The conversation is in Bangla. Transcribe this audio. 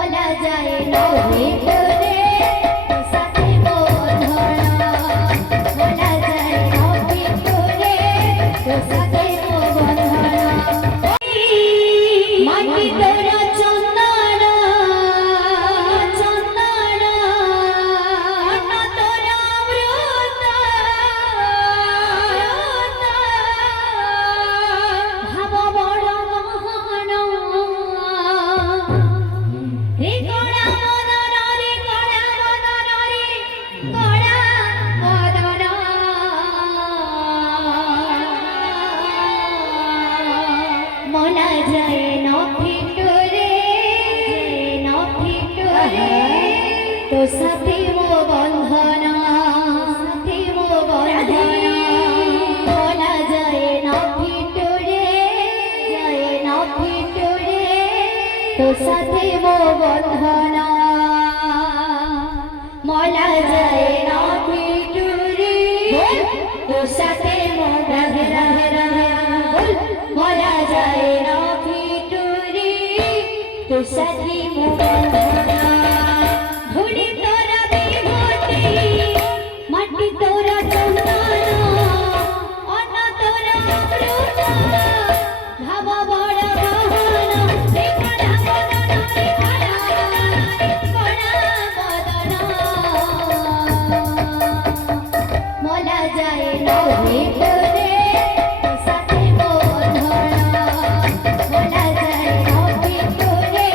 বলা যায় না ভিতরে সাথে বন্ধনা বলা যায় না ভিতরে সাথে বন্ধনা মাটি তোরা চন্দনা চন্দনা না তোরা অমৃত ভাব বড় মহান রে গোড়া মদন রে গোড়া মদন রে গোড়া মদন মলা যায় না ভিতরে তো সাথে মো বন্ধনা সাথে মো বন্ধনা মলা যায় না ভিতরে তো সাথে মো বন্ধনা মলা যায় না ভিতরে তো সাথে মো রাধে রাধে রাধে বল মলা যায় না ভিতরে তো সাথে মো বন্ধনা ধুলি তোরা বিভূতি মাটি তোরা চন্দনা অন্ন তোরা অমৃত ভাব বড় গহন রে কড়া বদন রে কড়া বদন মলা যায় না ভিতরে সাথে বন্ধনা মলা যায় না ভিতরে